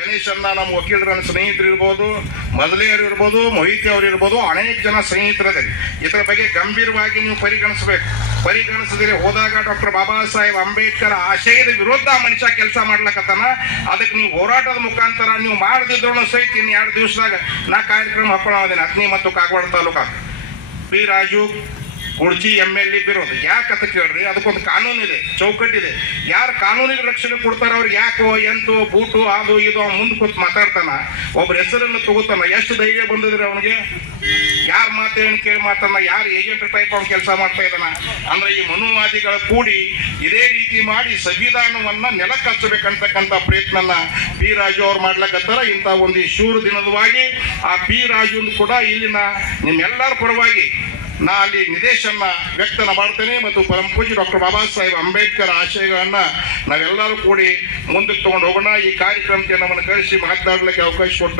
ಗಣೇಶನ್ನ ನಮ್ಮ ವಕೀಲರ ಸ್ನೇಹಿತರು ಇರ್ಬೋದು, ಮೊದಲೆಯವರು ಇರ್ಬೋದು ಮೊಹಿತಿ ಅವರು ಇರ್ಬೋದು, ಅನೇಕ ಜನ ಸ್ನೇಹಿತರದಲ್ಲಿ ಇದರ ಬಗ್ಗೆ ಗಂಭೀರವಾಗಿ ನೀವು ಪರಿಗಣಿಸಬೇಕು. ಪರಿಗಣಿಸಿದ್ರೆ ಹೋದಾಗ ಡಾಕ್ಟರ್ ಬಾಬಾ ಸಾಹೇಬ್ ಅಂಬೇಡ್ಕರ್ ಆಶಯದ ವಿರುದ್ಧ ಮನುಷ್ಯ ಕೆಲಸ ಮಾಡ್ಲಕತ್ತಾನ. ಅದಕ್ಕೆ ನೀವು ಹೋರಾಟದ ಮುಖಾಂತರ ನೀವು ಮಾಡದಿದ್ರು ಸಹಿತ ಇನ್ನು ಎರಡು ದಿವಸದಾಗ ನಾ ಕಾರ್ಯಕ್ರಮ ಹಾಕೊಳ್ಳೋದೇನೆ ಅಗ್ನಿ ಮತ್ತು Kagwad taluka P Raju Kudachi M L A ಬಿರೋದು ಯಾಕೆ ಅಂತ ಕೇಳ್ರಿ? ಅದಕ್ಕೊಂದು ಕಾನೂನು ಇದೆ ಚೌಕಟ್ಟಿದೆ ಯಾರು ಕಾನೂನಿಗೆ ರಕ್ಷಣೆ ಕೊಡ್ತಾರ ಅವ್ರಿಗೆ ಯಾಕೋ ಎಂತೋ ಬೂಟು ಅದು ಇದು ಅವ್ನು ಮುಂದೆ ಕೂತ್ ಮಾತಾಡ್ತಾನ. ಒಬ್ಬರ ಹೆಸರನ್ನು ತಗೋತಾನ. ಎಷ್ಟು ಧೈರ್ಯ ಬಂದಿದ್ರೆ ಅವನಿಗೆ? ಯಾರ ಮಾತೇನು ಕೇಳಿ ಮಾತಾನ ಯಾರು ಏಜೆಂಟ್ ಟೈಪ್ ಅವ್ನು ಕೆಲಸ ಮಾಡ್ತಾ ಇದ್ದಾನ? ಅಂದ್ರೆ ಈ ಮನುವಾದಿಗಳ ಕೂಡಿ ಇದೇ ರೀತಿ ಮಾಡಿ ಸಂವಿಧಾನವನ್ನ ನೆಲಕ್ಕೆ ಹಚ್ಚಬೇಕಂತಕ್ಕಂಥ ಪ್ರಯತ್ನನ ಪಿ ರಾಜು ಅವ್ರು ಮಾಡ್ಲಕತ್ತಾರ. ಇಂಥ ಒಂದು ಶೂರ ದಿನದವಾಗಿ ಆ ಪಿ ರಾಜು ಕೂಡ ಇಲ್ಲಿನ ನಿಮ್ಮೆಲ್ಲರ ಪರವಾಗಿ ನಾ ಅಲ್ಲಿ ನಿದೇಶನ್ನ ವ್ಯಕ್ತನ ಮಾಡ್ತೇನೆ ಮತ್ತು ಪರಮ ಪೂಜೆ ಡಾಕ್ಟರ್ ಬಾಬಾ ಸಾಹೇಬ್ ಅಂಬೇಡ್ಕರ್ ಆಶಯಗಳನ್ನ ನಾವೆಲ್ಲರೂ ಕೂಡಿ ಮುಂದಕ್ಕೆ ತಗೊಂಡು ಹೋಗೋಣ. ಈ ಕಾರ್ಯಕ್ರಮಕ್ಕೆ ನಮ್ಮನ್ನು ಕರೆಸಿ ಮಾತನಾಡಲಿಕ್ಕೆ ಅವಕಾಶ ಕೊಡ್ತಾರೆ